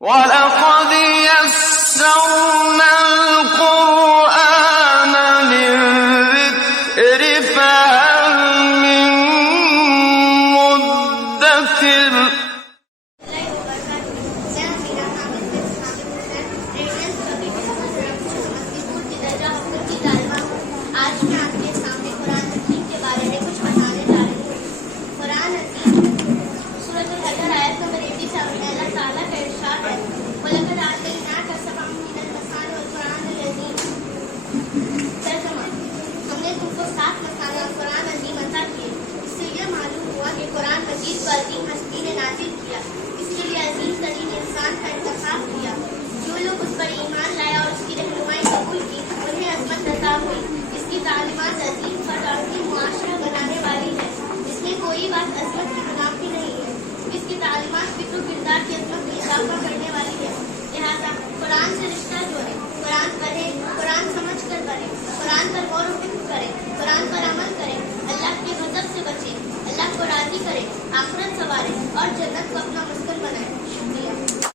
وَلَقَدْ يَسَّرْنَا الْقُرْآنَ لِلذِّكْرِ فَهَلْ مِن مُّدَّكِرٍ آج میں آپ کے سامنے قرآن حکیم کے بارے میں کچھ بتانے جا رہی ہوں۔ قرآن حکیم سورۃ الحجر آیت نمبر 87 میں اللہ تعالیٰ کا ارشاد ہے وَلَقَدْ آتَيْنَاكَ سَبْعًا مِّنَ الْمَثَانِِ وَالْقُرْآنِ الْعَظِيمِ۔ ترجمہ: ہم نے تم کو 7 مثانے اور قرآن عظیم عطا کیے۔ اس سے یہ معلوم ہوا کہ قرآن مجید کو عظیم ہستی نے نازل کیا، اس کے لیے عظیم ترین انسان کا انتخاب کیا۔ جو لوگ اس پر ایمان لائے اور اس کی رہنمائی قبول کی انہیں عظمت عطا ہوئی۔ اس کی تعلیمات عظیم فرد اور عظیم معاشرہ بنانے والی ہے۔ اس میں کوئی بات عظمت کی منافی نہیں ہے۔ اس کی تعلیمات فکر و کردار کی عظمت میں اضافہ کرنے والی ہے۔ لہٰذا قرآن سے رشتہ جوڑے، قرآن پڑھے، قرآن سمجھ کر پڑھے، قرآن پر غور و فکر کرے، قرآن پر عمل کرے، اللہ کے غضب سے بچے، اللہ کو راضی کرے، آخرت سنوارے اور جنت کو اپنا مسکن بنائے۔